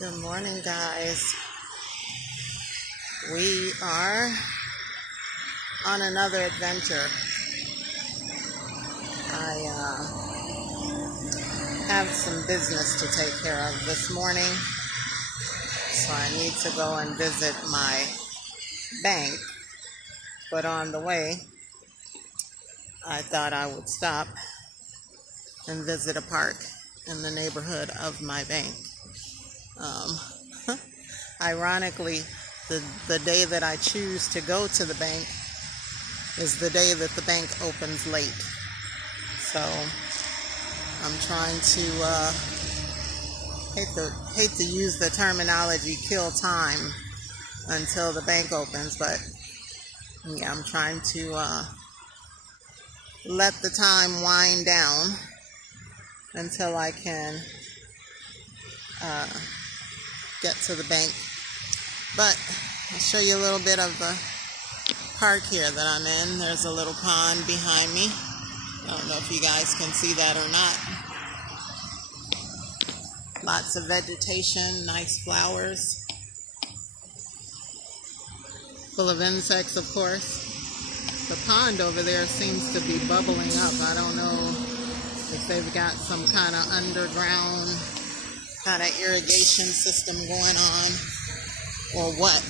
Good morning, guys. We are on another adventure. I have some business to take care of this morning, so I need to go and visit my bank. But on the way, I thought I would stop and visit a park in the neighborhood of my bank. Ironically, the day that I choose to go to the bank is the day that the bank opens late. So I'm trying to hate to use the terminology kill time until the bank opens, but yeah, I'm trying to let the time wind down until I can get to the bank. But I'll show you a little bit of the park here that I'm in. There's a little pond behind me. I don't know if you guys can see that or not. Lots of vegetation, nice flowers. Full of insects, of course. The pond over there seems to be bubbling up. I don't know if they've got some kind of underground kind of irrigation system going on or what.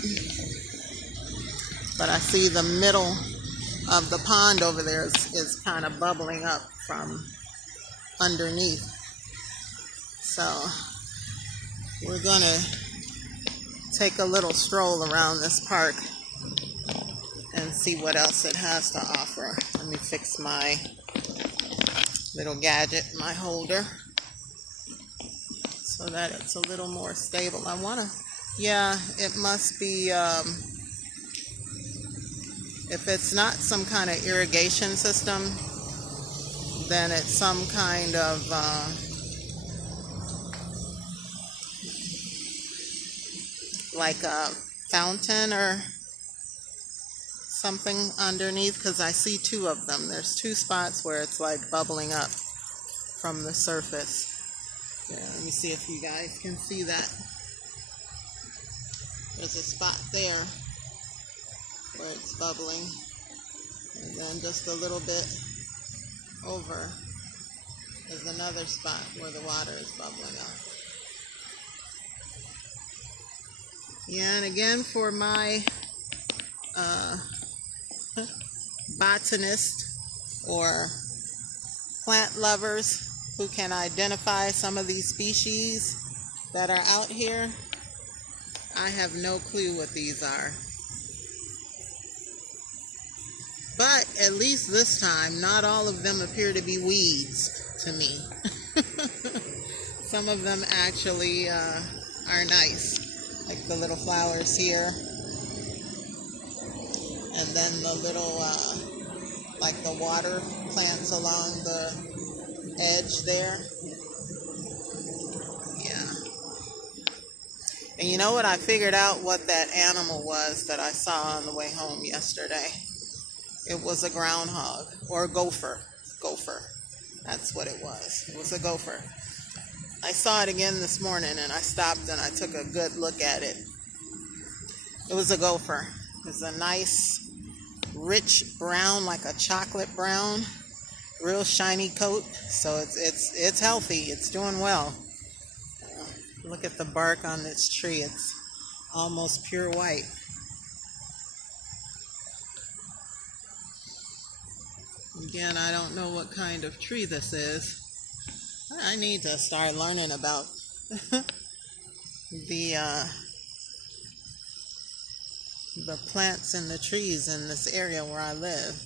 But I see the middle of the pond over there is kind of bubbling up from underneath. So we're going to take a little stroll around this park and see what else it has to offer. Let me fix my little gadget, my holder, so that it's a little more stable. Yeah, it must be, if it's not some kind of irrigation system, then it's some kind of like a fountain or something underneath, because I see two of them. There's two spots where it's like bubbling up from the surface. Yeah, let me see if you guys can see that. There's a spot there where it's bubbling, and then just a little bit over is another spot where the water is bubbling up. Yeah, and again, for my botanist or plant lovers who can identify some of these species that are out here, I have no clue what these are. But at least this time, not all of them appear to be weeds to me. Some of them actually are nice, like the little flowers here. And then the little, like the water plants along the edge there. And you know what? I figured out what that animal was that I saw on the way home yesterday. It was a groundhog or a gopher. Gopher. That's what it was. It was a gopher. I saw it again this morning and I stopped and I took a good look at it. It was a gopher. It was a nice, rich brown, like a chocolate brown, real shiny coat. So it's healthy. It's doing well. Look at the bark on this tree. It's almost pure white. Again, I don't know what kind of tree this is. I need to start learning about the plants and the trees in this area where I live.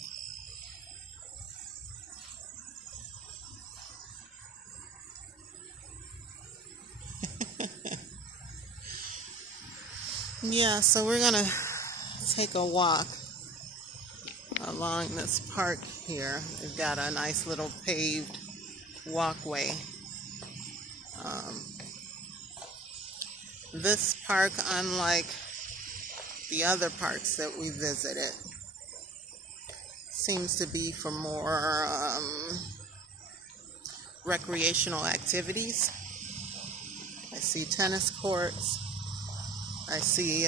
Yeah, so we're gonna take a walk along this park here. We've got a nice little paved walkway. This park, unlike the other parks that we visited, seems to be for more recreational activities. I see tennis courts. I see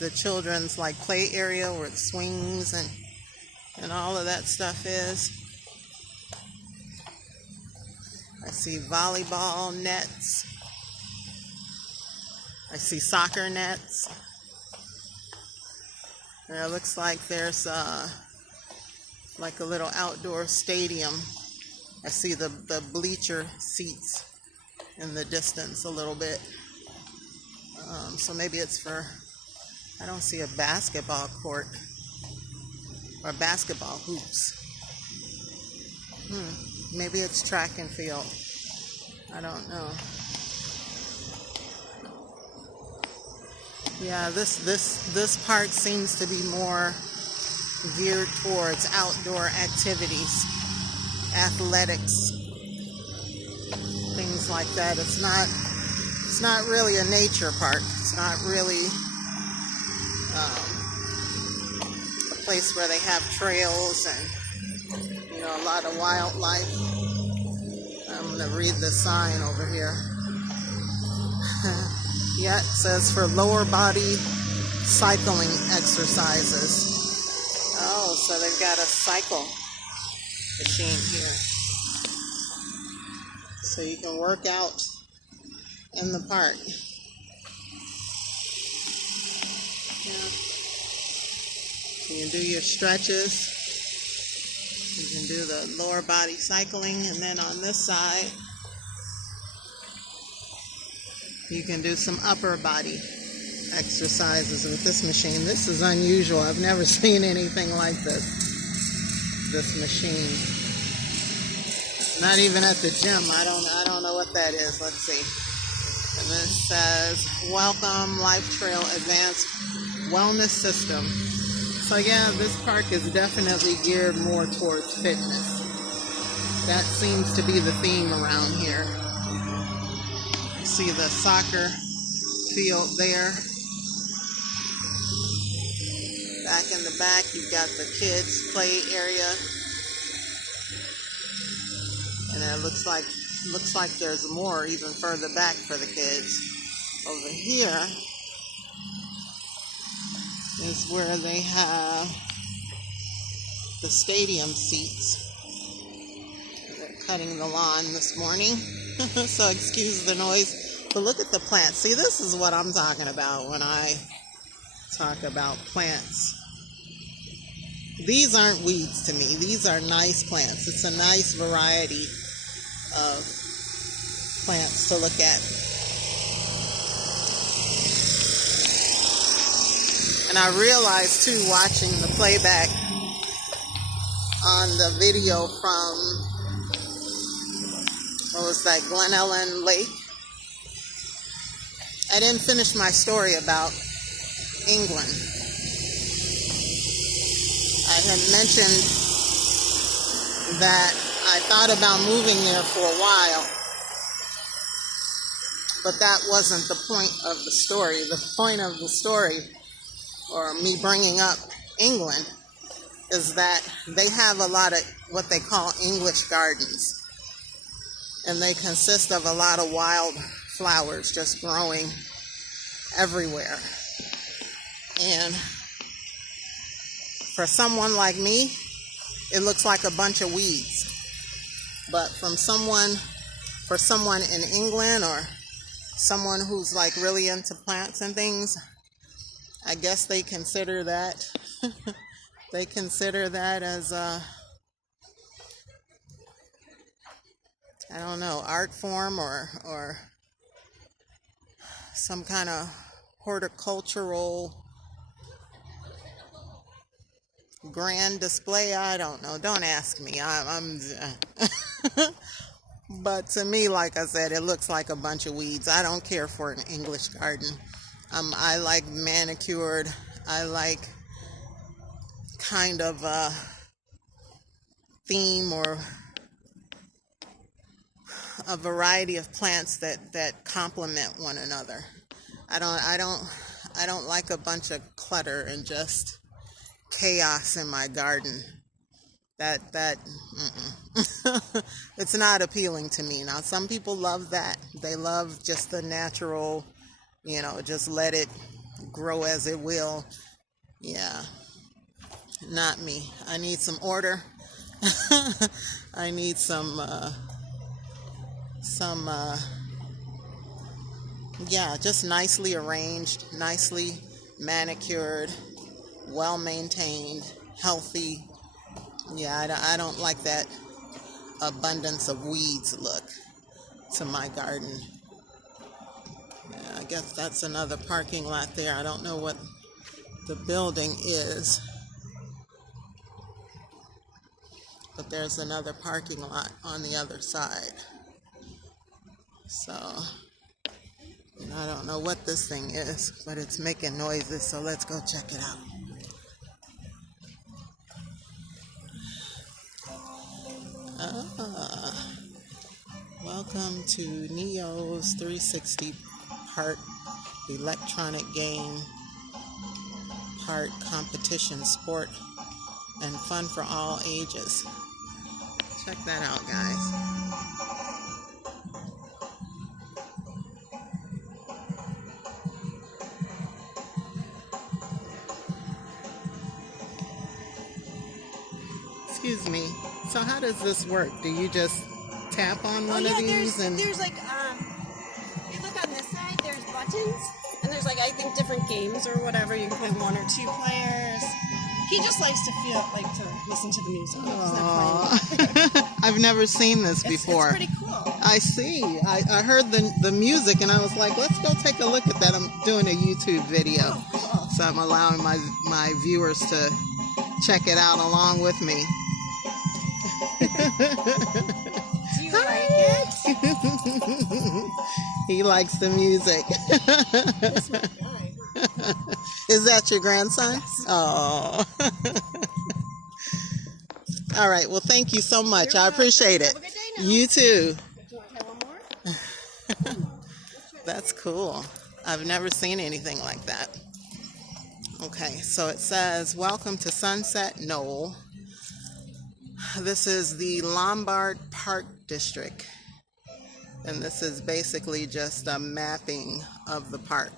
the children's like play area where the swings and all of that stuff is. I see volleyball nets. I see soccer nets. And it looks like there's like a little outdoor stadium. I see the bleacher seats in the distance a little bit. So maybe it's for, I don't see a basketball court or basketball hoops. Maybe it's track and field. I don't know. Yeah, this park seems to be more geared towards outdoor activities, athletics, things like that. It's not really a nature park. It's not really a place where they have trails and, you know, a lot of wildlife. I'm going to read the sign over here. Yeah, it says for lower body cycling exercises. Oh, so they've got a cycle machine here. So you can work out in the park. Yeah. You can do your stretches. You can do the lower body cycling, and then on this side you can do some upper body exercises with this machine. This is unusual. I've never seen anything like this machine. Not even at the gym. I don't know what that is. Let's see. And then it says, Welcome Life Trail Advanced Wellness System. So yeah, this park is definitely geared more towards fitness. That seems to be the theme around here. You see the soccer field there. Back in the back, you've got the kids' play area. And it looks like there's more even further back for the kids. Over here is where they have the stadium seats. They're cutting the lawn this morning, so excuse the noise. But look at the plants. See, this is what I'm talking about when I talk about plants. These aren't weeds to me. These are nice plants. It's a nice variety of plants to look at. And I realized too, watching the playback on the video from, what was that, Glen Ellen Lake? I didn't finish my story about England. I had mentioned that I thought about moving there for a while, but that wasn't the point of the story. The point of the story, or me bringing up England, is that they have a lot of what they call English gardens, and they consist of a lot of wild flowers just growing everywhere. And for someone like me, it looks like a bunch of weeds. But for someone in England, or someone who's like really into plants and things, I guess they consider that they consider that as a, I don't know, art form or some kind of horticultural grand display. I don't know. Don't ask me. I'm but to me, like I said, it looks like a bunch of weeds. I don't care for an English garden. I like manicured. I like kind of a theme or a variety of plants that complement one another. I don't like a bunch of clutter and just chaos in my garden. That it's not appealing to me. Now, some people love that. They love just the natural, just let it grow as it will. Yeah, not me. I need some order. I need some just nicely arranged, nicely manicured, well maintained, healthy. Yeah, I don't like that abundance of weeds look to my garden. Yeah, I guess that's another parking lot there. I don't know what the building is, but there's another parking lot on the other side. So, I don't know what this thing is, but it's making noises, so let's go check it out. Welcome to Neo's 360 part electronic game, part competition, sport, and fun for all ages. Check that out, guys. Excuse me. So how does this work? Do you just tap on one of these? There's like, you look on this side, there's buttons, and there's like, I think different games or whatever. You can put 1 or 2 players. He just likes to listen to the music. I've never seen this before. It's pretty cool. I see. I heard the music and I was like, let's go take a look at that. I'm doing a YouTube video. Oh, cool. So I'm allowing my viewers to check it out along with me. Do you like it? He likes the music. That's my guy. Is that your grandson? Yes. Oh. All right. Well, thank you so much. I appreciate it. Have a good day now. You too. Do you want to have one more? That's cool. I've never seen anything like that. Okay, so it says, welcome to Sunset Knoll. This is the Lombard Park District. And this is basically just a mapping of the park.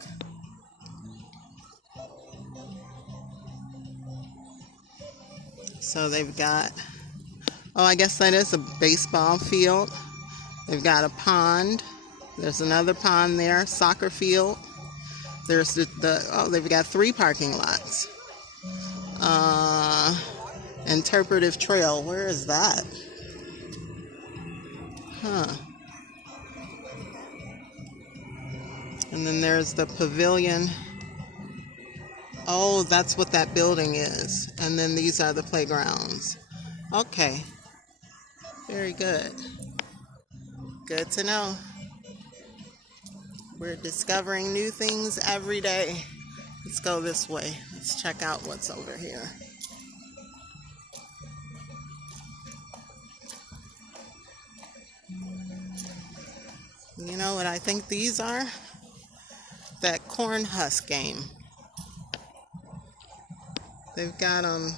So they've got, I guess that is a baseball field. They've got a pond. There's another pond there, soccer field. There's they've got 3 parking lots. Interpretive trail, where is that? And then there's the pavilion. Oh, that's what that building is. And then these are the playgrounds. Okay. Very good. Good to know. We're discovering new things every day. Let's go this way. Let's check out what's over here. You know what I think these are? That corn husk game. They've got them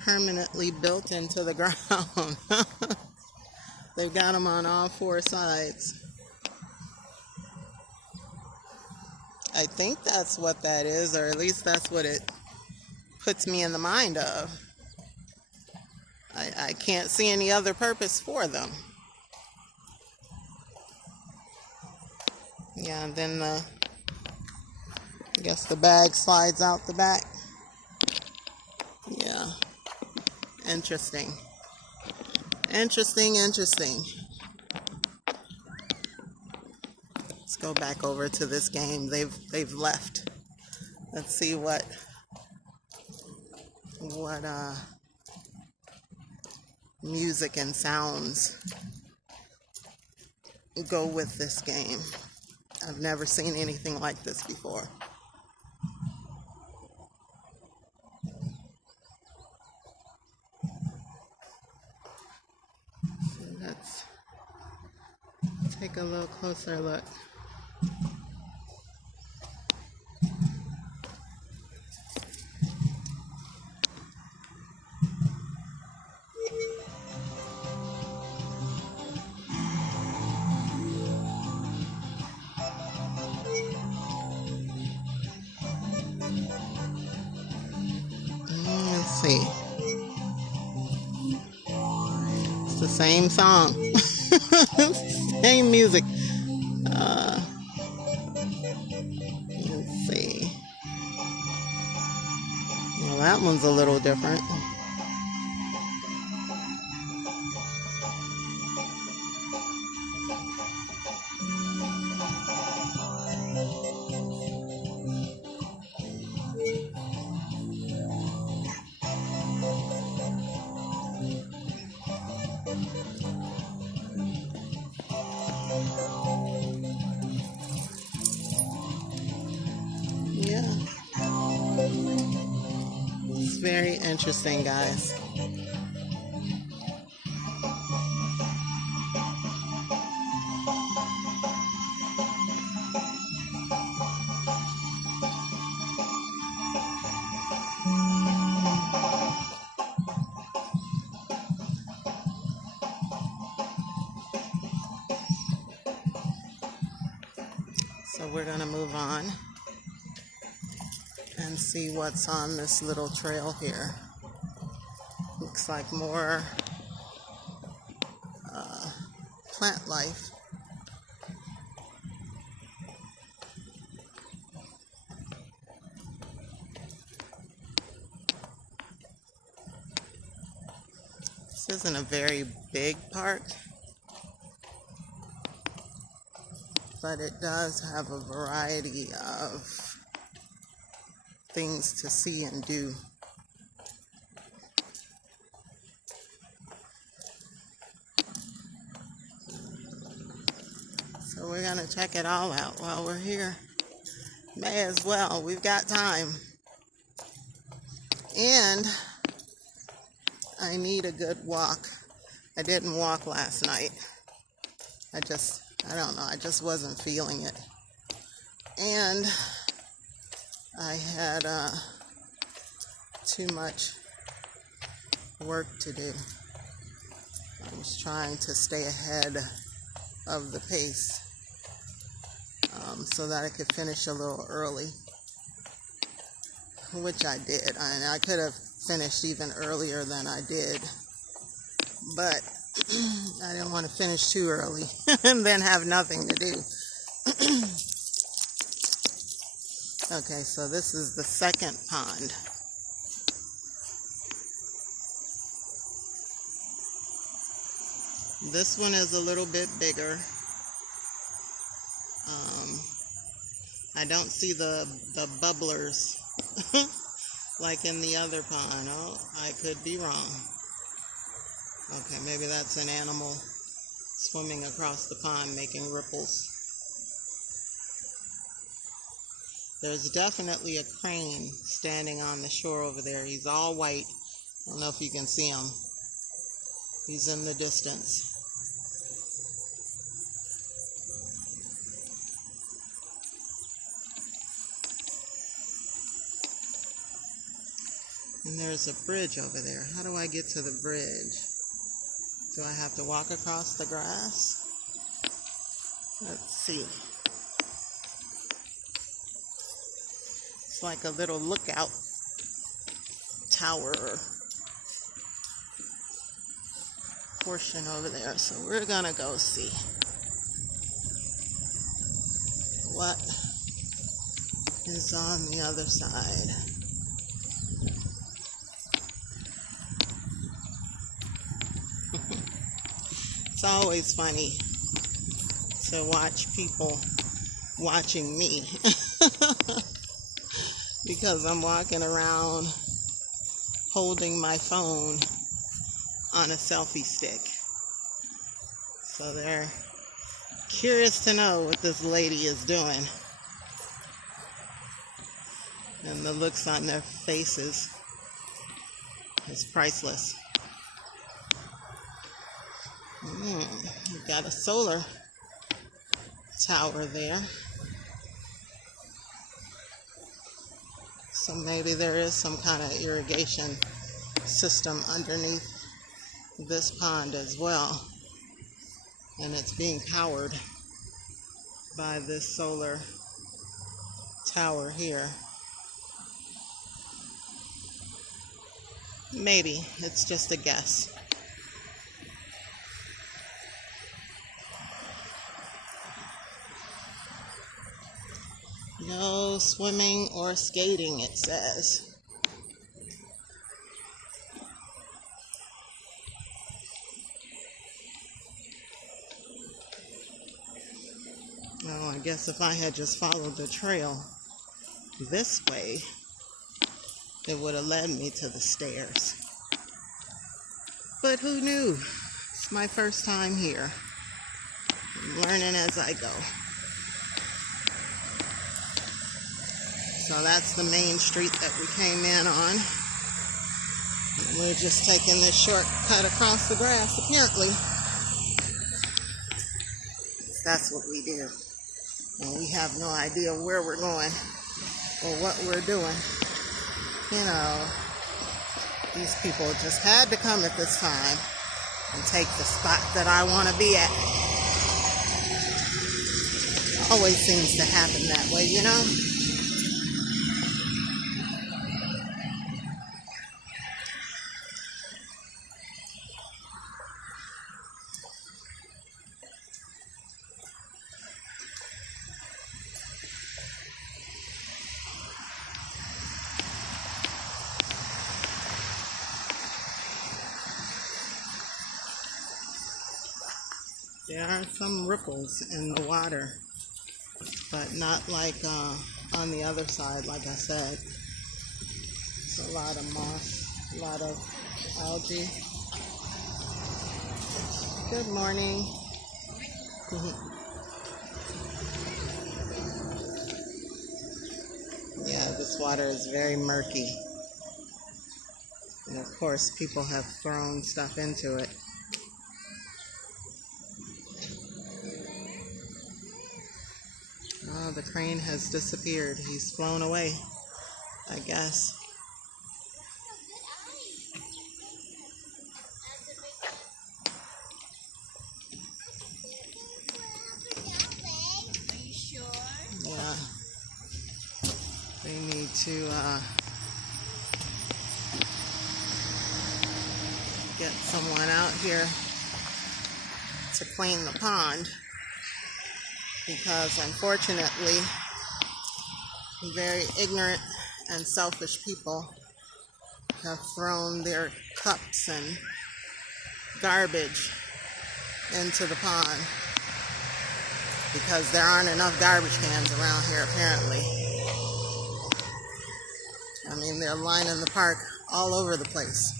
permanently built into the ground. They've got them on all 4 sides. I think that's what that is, or at least that's what it puts me in the mind of. I can't see any other purpose for them. Yeah, and then I guess the bag slides out the back. Yeah. Interesting. Interesting. Let's go back over to this game. They've left. Let's see what music and sounds go with this game. I've never seen anything like this before. So let's take a little closer look. see. It's the same song. Same music. Let's see. Well, that one's a little different. Yeah. It's very interesting, guys. So we're gonna move on and see what's on this little trail here. Looks like more plant life. This isn't a very big park, but it does have a variety of things to see and do. So we're gonna check it all out while we're here. May as well, we've got time. And I need a good walk. I didn't walk last night. I don't know, I just wasn't feeling it. And I had too much work to do. I was trying to stay ahead of the pace so that I could finish a little early, which I did. I could have finished even earlier than I did, but I didn't want to finish too early and then have nothing to do. Okay, so this is the second pond. This one is a little bit bigger. I don't see the bubblers like in the other pond. Oh, I could be wrong. Okay, maybe that's an animal swimming across the pond making ripples. There's definitely a crane standing on the shore over there. He's all white. I don't know if you can see him. He's in the distance. And there's a bridge over there. How do I get to the bridge? Do I have to walk across the grass? Let's see. It's like a little lookout tower portion over there. So we're gonna go see what is on the other side. It's always funny to watch people watching me because I'm walking around holding my phone on a selfie stick. So they're curious to know what this lady is doing. And the looks on their faces is priceless. We've got a solar tower there. So maybe there is some kind of irrigation system underneath this pond as well. And it's being powered by this solar tower here. Maybe. It's just a guess. No swimming or skating, it says. Oh, I guess if I had just followed the trail this way, it would have led me to the stairs. But who knew? It's my first time here. I'm learning as I go. So that's the main street that we came in on. And we're just taking this shortcut across the grass, apparently. That's what we do. And we have no idea where we're going or what we're doing. You know, these people just had to come at this time and take the spot that I want to be at. Always seems to happen that way, you know? There are some ripples in the water, but not like on the other side, like I said. It's a lot of moss, a lot of algae. Good morning. Yeah, this water is very murky. And of course, people have thrown stuff into it. Oh, the crane has disappeared. He's flown away, I guess. Are you sure? Yeah. They need to get someone out here to clean the pond. Because unfortunately, very ignorant and selfish people have thrown their cups and garbage into the pond because there aren't enough garbage cans around here apparently. I mean, they're lining the park all over the place.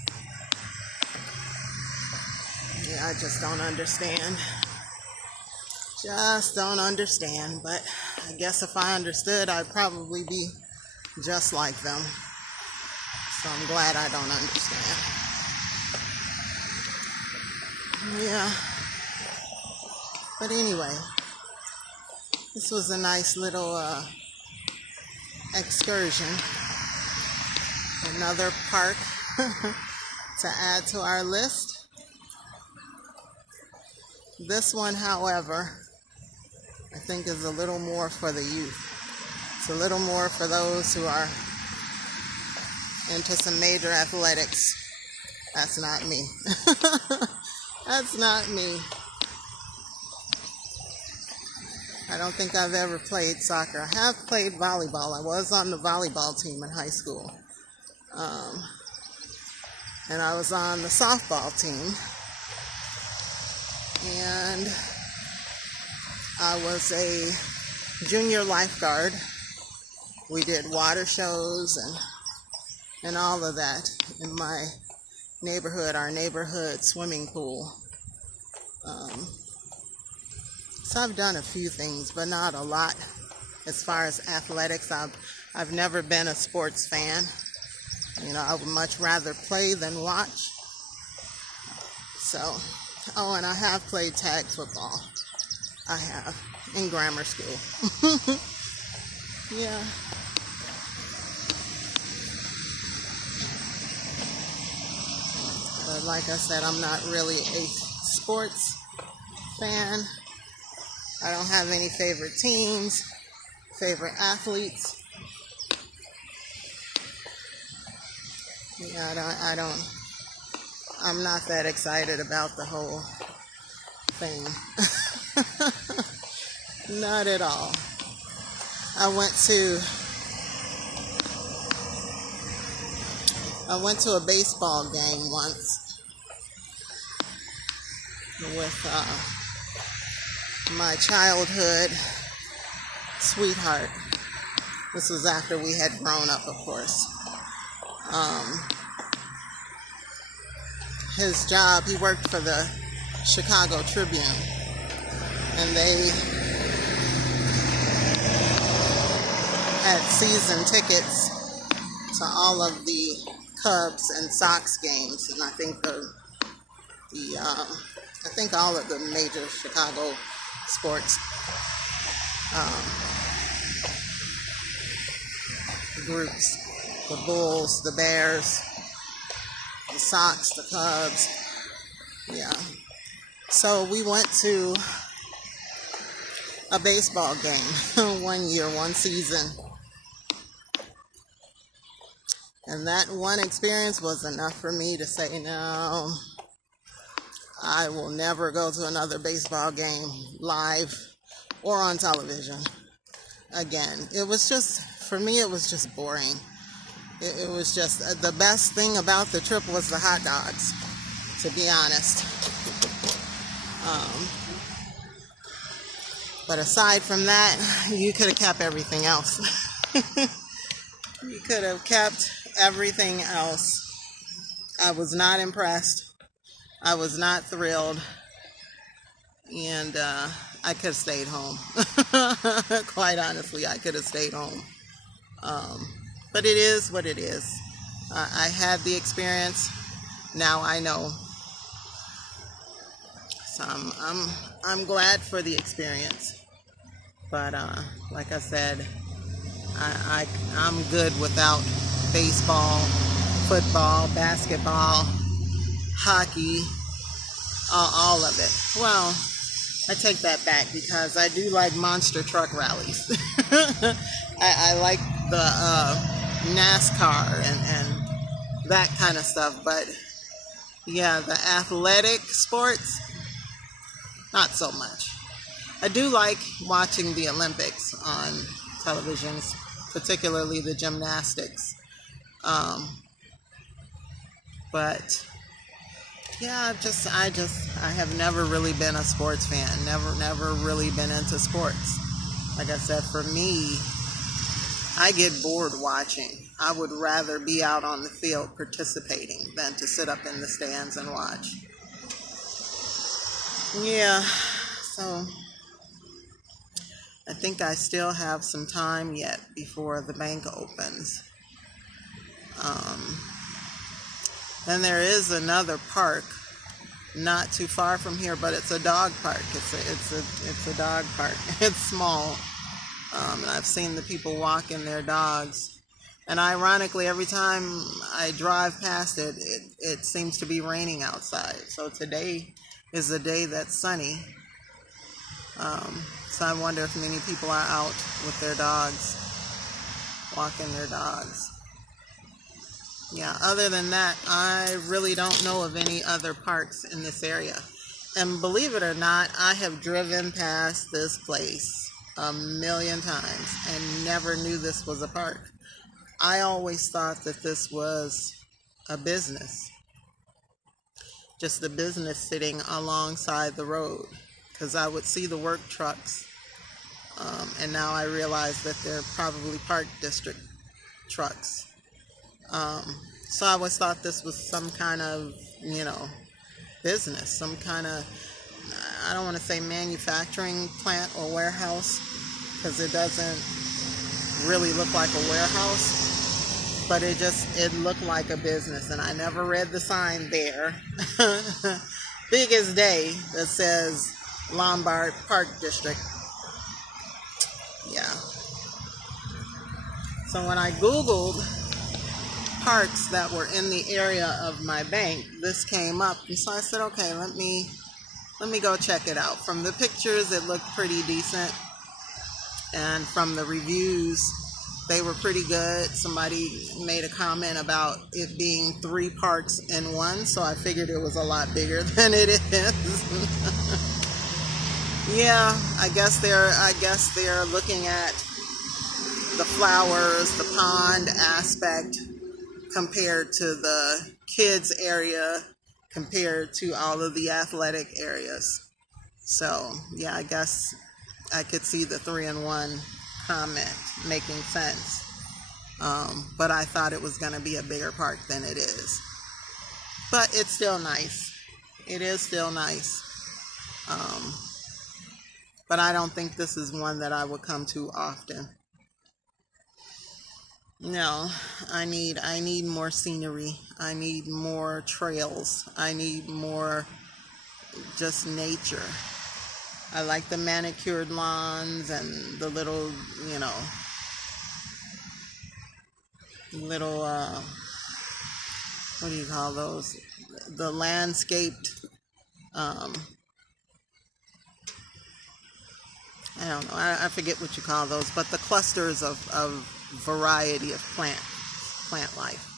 Yeah, I just don't understand. Just don't understand, but I guess if I understood, I'd probably be just like them. So I'm glad I don't understand. Yeah. But anyway, this was a nice little excursion. Another park to add to our list. This one, however, I think is a little more for the youth. It's a little more for those who are into some major athletics. That's not me. That's not me. I don't think I've ever played soccer. I have played volleyball. I was on the volleyball team in high school. And I was on the softball team. And I was a junior lifeguard. We did water shows and all of that in my neighborhood, our neighborhood swimming pool. So I've done a few things, but not a lot as far as athletics. I've never been a sports fan. You know, I would much rather play than watch. So, oh, and I have played tag football. I have, in grammar school. Yeah. But like I said, I'm not really a sports fan. I don't have any favorite teams, favorite athletes. Yeah, I'm not that excited about the whole thing. Not at all. I went to a baseball game once with my childhood sweetheart. This was after we had grown up, of course. His job, he worked for the Chicago Tribune, and they had season tickets to all of the Cubs and Sox games, and I think all of the major Chicago sports groups, the Bulls, the Bears, the Sox, the Cubs. Yeah. So we went to a baseball game one season. And that one experience was enough for me to say, no, I will never go to another baseball game live or on television again. It was just, for me, it was just boring. It was just, the best thing about the trip was the hot dogs, to be honest. But aside from that, you could have kept everything else. You could have kept everything else. I was not impressed. I was not thrilled. And I could have stayed home. Quite honestly, I could have stayed home. But it is what it is. I had the experience. Now I know. So I'm glad for the experience. But like I said, I'm good without baseball, football, basketball, hockey, all of it. Well, I take that back because I do like monster truck rallies. I like the NASCAR and that kind of stuff. But yeah, the athletic sports, not so much. I do like watching the Olympics on television, particularly the gymnastics. But yeah, I have never really been a sports fan. Never really been into sports. Like I said, for me, I get bored watching. I would rather be out on the field participating than to sit up in the stands and watch. Yeah, so I think I still have some time yet before the bank opens. Then there is another park not too far from here, but it's a dog park. It's a dog park. It's small, and I've seen the people walking their dogs. And ironically, every time I drive past it, it seems to be raining outside. So today is a day that's sunny. So I wonder if many people are out with their dogs, walking their dogs. Yeah, other than that, I really don't know of any other parks in this area. And believe it or not, I have driven past this place a million times and never knew this was a park. I always thought that this was a business. Just a business sitting alongside the road. Because I would see the work trucks. And now I realize that they're probably Park District trucks. So I always thought this was some kind of, business, some kind of, I don't want to say manufacturing plant or warehouse, because it doesn't really look like a warehouse, but it looked like a business, and I never read the sign there, big as day, that says Lombard Park District. Yeah. So when I Googled parks that were in the area of my bank, this came up, and so I said, okay, let me go check it out. From the pictures, it looked pretty decent, and from the reviews they were pretty good. Somebody made a comment about it being 3 parks in one, so I figured it was a lot bigger than it is. Yeah, I guess they're looking at the flowers, the pond aspect compared to the kids area, compared to all of the athletic areas. So yeah, I guess I could see the 3-in-1 comment making sense. But I thought it was going to be a bigger park than it is. But it's still nice. It is still nice. But I don't think this is one that I would come to often. No, I need more scenery. I need more trails. I need more just nature. I like the manicured lawns and the little, what do you call those? The landscaped, I don't know, I forget what you call those, but the clusters of variety of plant life,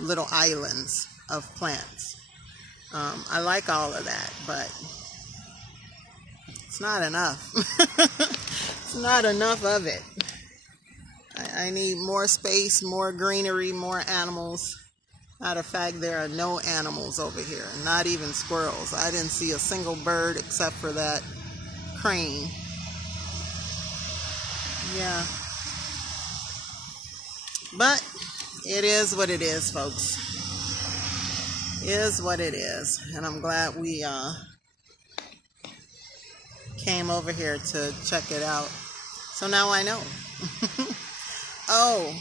little islands of plants. I like all of that, but it's not enough. It's not enough of it. I need more space, more greenery, more animals. Matter of fact, there are no animals over here, not even squirrels. I didn't see a single bird except for that crane. Yeah. But it is what it is, folks. It is what it is. And I'm glad we came over here to check it out. So now I know. Oh,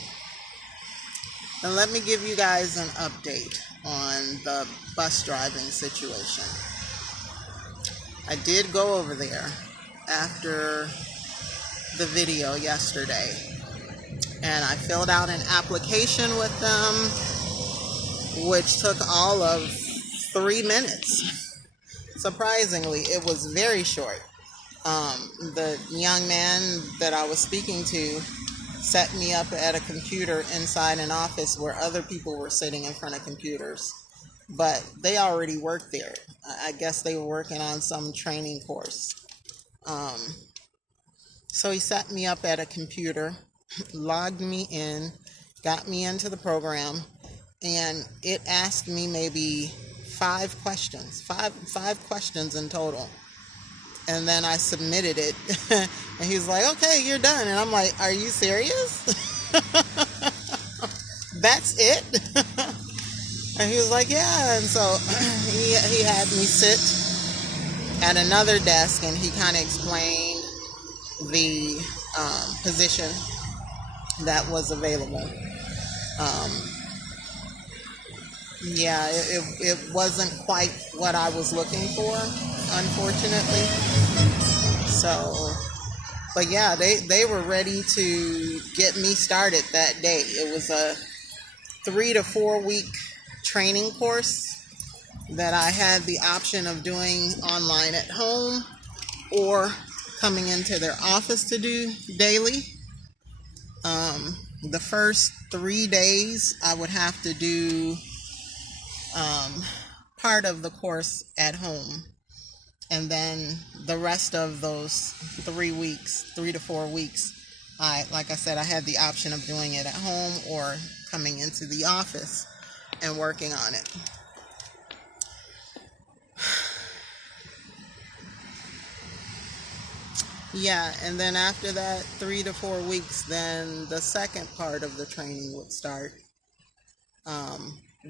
and let me give you guys an update on the bus driving situation. I did go over there after the video yesterday, and I filled out an application with them, which took all of 3 minutes. Surprisingly, it was very short. The young man that I was speaking to set me up at a computer inside an office where other people were sitting in front of computers, but they already worked there. I guess they were working on some training course. So he set me up at a computer, logged me in, got me into the program, and it asked me maybe 5 questions, five questions in total. And then I submitted it, and he's like, okay, you're done. And I'm like, are you serious? That's it? And he was like, yeah. And so he had me sit at another desk, and he kind of explained the position that was available. Yeah, it wasn't quite what I was looking for, unfortunately. So, but yeah, they were ready to get me started that day. It was a 3 to 4 week training course that I had the option of doing online at home or coming into their office to do daily. The first 3 days I would have to do part of the course at home, and then the rest of those 3 to 4 weeks, like I said, I had the option of doing it at home or coming into the office and working on it. Yeah, and then after that 3 to 4 weeks, then the second part of the training would start,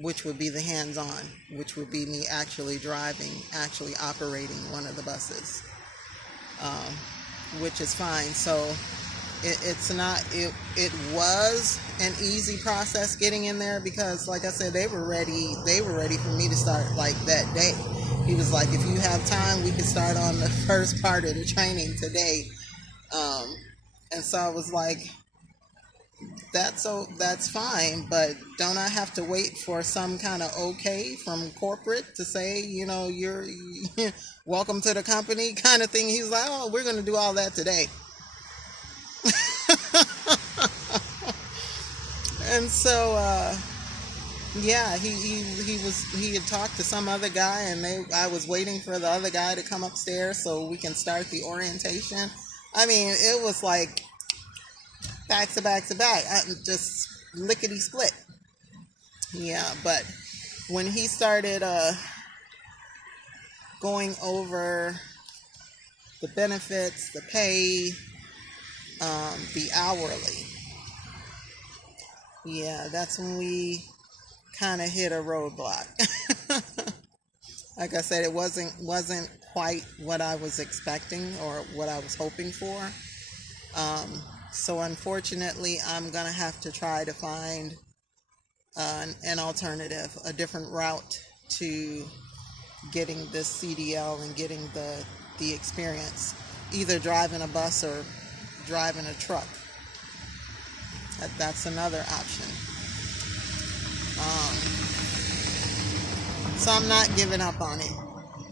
which would be the hands-on, which would be me actually driving, actually operating one of the buses, which is fine. So it was an easy process getting in there, because like I said, they were ready for me to start like that day. He was like, if you have time, we can start on the first part of the training today. And so I was like, that's fine, but don't I have to wait for some kind of okay from corporate to say, you're welcome to the company kind of thing? He's like, oh, we're going to do all that today. And so, yeah, he had talked to some other guy, and I was waiting for the other guy to come upstairs so we can start the orientation. I mean, it was like back to back to back, just lickety split. Yeah, but when he started going over the benefits, the pay, the hourly, yeah, that's when we kind of hit a roadblock. Like I said, it wasn't quite what I was expecting or what I was hoping for. So unfortunately, I'm gonna have to try to find an alternative, a different route to getting this CDL and getting the experience, either driving a bus or driving a truck. That's another option. So I'm not giving up on it,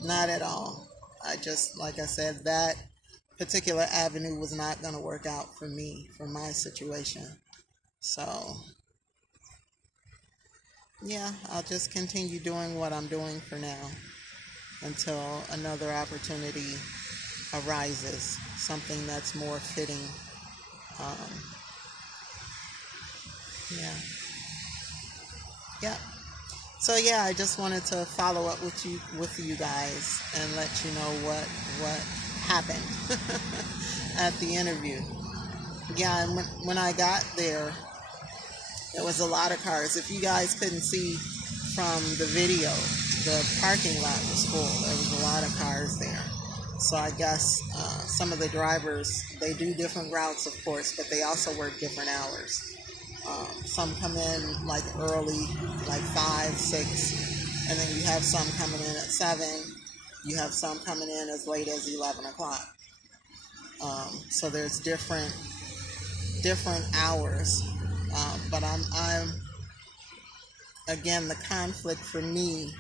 not at all. I just, like I said, that particular avenue was not going to work out for me, for my situation. So yeah, I'll just continue doing what I'm doing for now until another opportunity arises, something that's more fitting. Yeah. So yeah, I just wanted to follow up with you guys and let you know what happened at the interview. Yeah, and when I got there was a lot of cars. If you guys couldn't see from the video, the parking lot was full. There was a lot of cars there. So I guess some of the drivers, they do different routes, of course, but they also work different hours. Some come in like early, like 5, 6, and then you have some coming in at 7. You have some coming in as late as 11 o'clock. So there's different hours. But I'm again, the conflict for me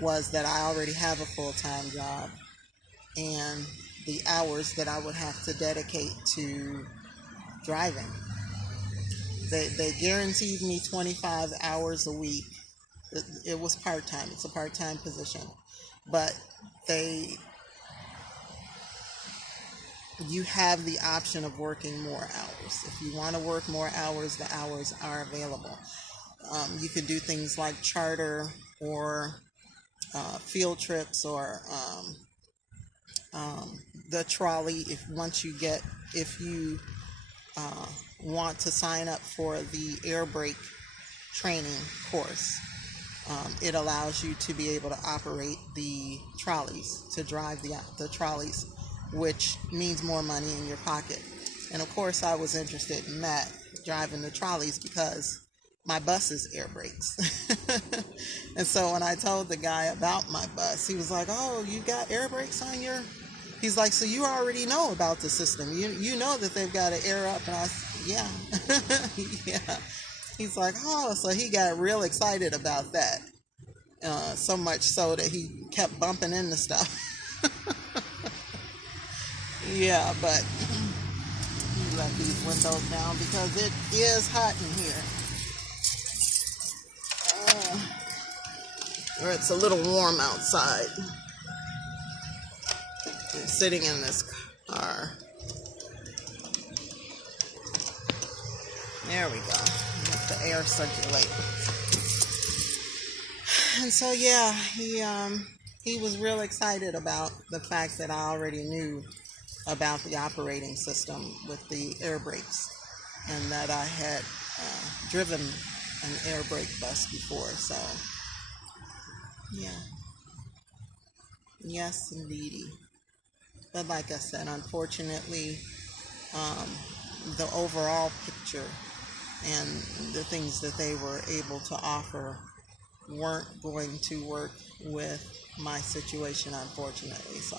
was that I already have a full-time job, and the hours that I would have to dedicate to driving. They guaranteed me 25 hours a week. It was part-time. It's a part-time position. But you have the option of working more hours. If you want to work more hours, the hours are available. You could do things like charter or field trips or the trolley. If you want to sign up for the air brake training course, it allows you to be able to operate the trolleys, to drive the trolleys, which means more money in your pocket. And of course, I was interested in that, driving the trolleys, because my bus is air brakes. And so when I told the guy about my bus, he was like, "Oh, you got air brakes on your..." He's like, "So you already know about the system. You know that they've got to air up." And I said, "Yeah." Yeah. He's like, "Oh," so he got real excited about that. So much so that he kept bumping into stuff. Yeah, but you let these windows down because it is hot in here. Or it's a little warm outside. I'm sitting in this car. There we go. Let the air circulate. And so yeah, he was real excited about the fact that I already knew about the operating system with the air brakes, and that I had driven an air brake bus before. So yeah, yes indeedy. But like I said, unfortunately, the overall picture and the things that they were able to offer weren't going to work with my situation, unfortunately. So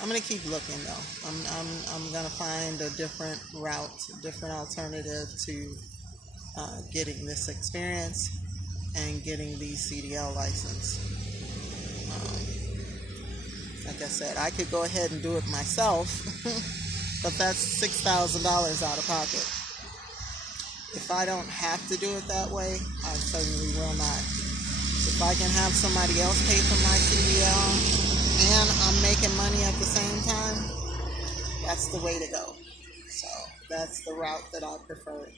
I'm gonna keep looking though. I'm gonna find a different route, a different alternative to getting this experience and getting the CDL license. Like I said, I could go ahead and do it myself, but that's $6,000 out of pocket. if I don't have to do it that way, I certainly will not. If I can have somebody else pay for my CDL and I'm making money at the same time, that's the way to go. So that's the route that I prefer.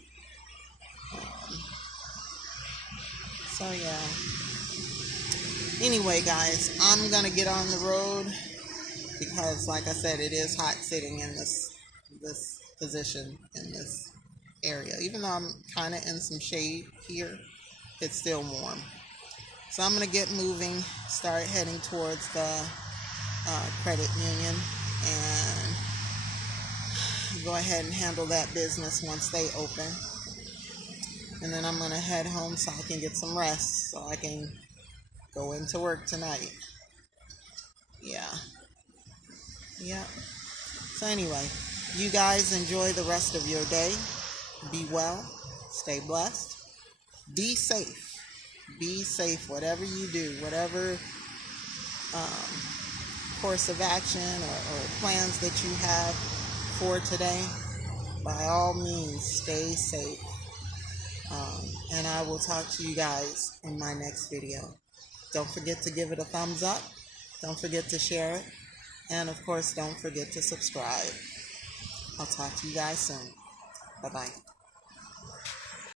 So yeah. Anyway, guys, I'm gonna get on the road because, like I said, it is hot sitting in this position in this area. Even though I'm kind of in some shade here, it's still warm. So I'm gonna get moving, start heading towards the credit union, and go ahead and handle that business once they open. And then I'm gonna head home so I can get some rest, so I can go into work tonight. Yeah. So anyway, you guys enjoy the rest of your day. Be well, stay blessed, be safe. Be safe, whatever you do, whatever course of action or plans that you have for today. By all means, stay safe. And I will talk to you guys in my next video. Don't forget to give it a thumbs up. Don't forget to share it. And of course, don't forget to subscribe. I'll talk to you guys soon. Bye-bye.